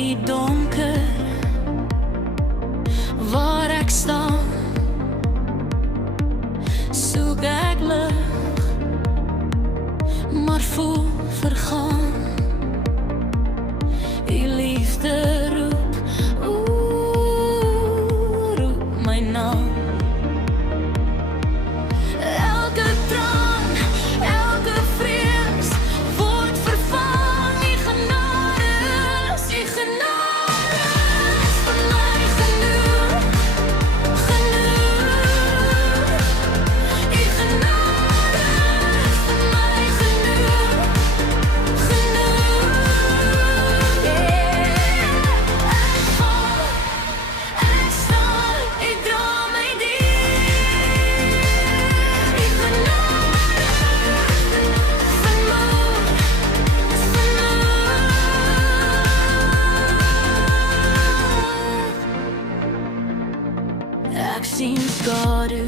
die donker waar ek staan, soek ek lig, maar voel vergaan. Die liefde roep, roep my naam. Elke traan, elke vrees word vervang. Die genade is vir my genoeg, genoeg. Die genade is vir my genoeg, genoeg. Ek val, ek staan, ek dra my diep. Die genade van moed is genoeg. Ek sien skadu